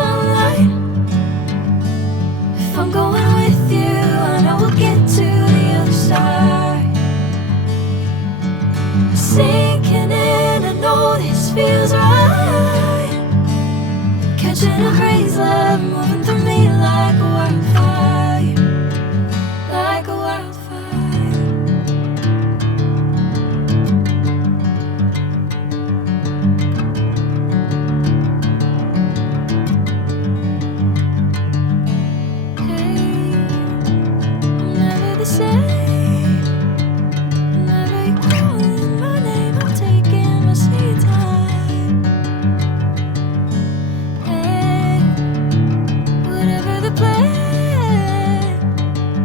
sunlight. If I'm going with you, I know we'll get to the other side. Sinking in, I know this feels right. Catching a breeze, love moving through me like a wildfire, like a wildfire. The same. Whenever you're calling my name, I'm taking my sweet time. Hey, whatever the plan,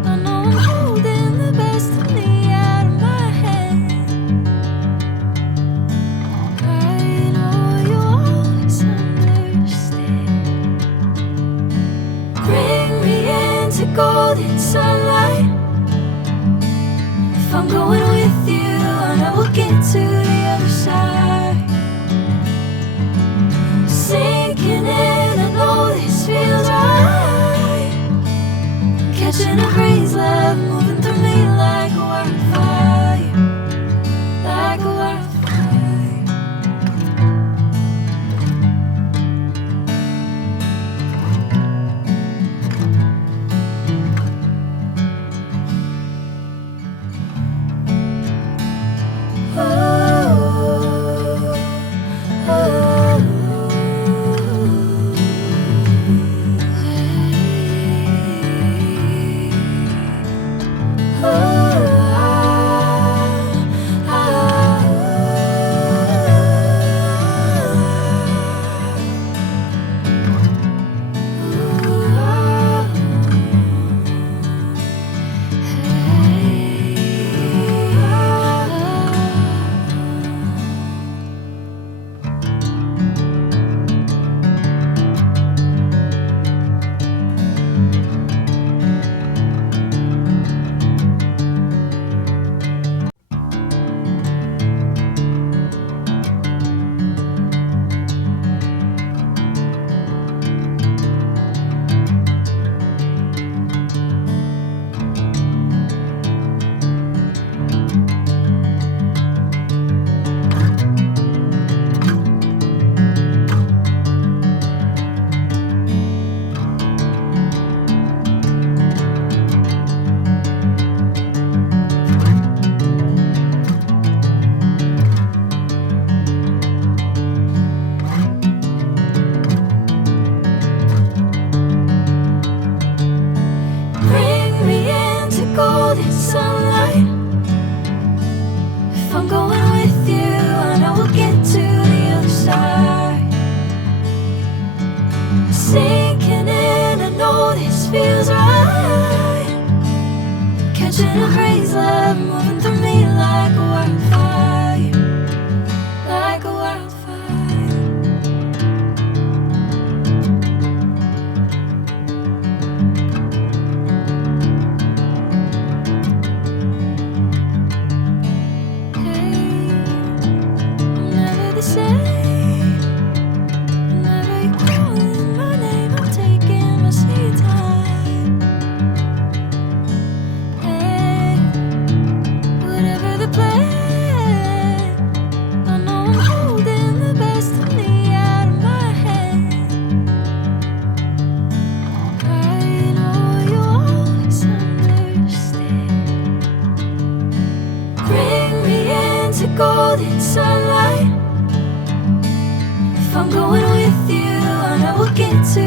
I know I'm holding the best of me out of my hand. I know you always understand. Bring me into golden sunlight. If I'm going with you, I know we'll get to the other side. Sinking in, I know this feels right. Catching a breeze, love moving through me like a wildfire, like a wildfire. Golden sunlight. If I'm going with you, I know we'll get to the other side. Sinking in, I know this feels right. Catching a breeze, love moving through me like a wildfire, like a wildfire. The same. Whenever you're calling my name, I'm taking my sweet time. Hey, whatever the plan, I know I'm holding the best of me out of my hand. I know you always understand. Bring me into golden sunlight. If I'm going with you, I know we'll get to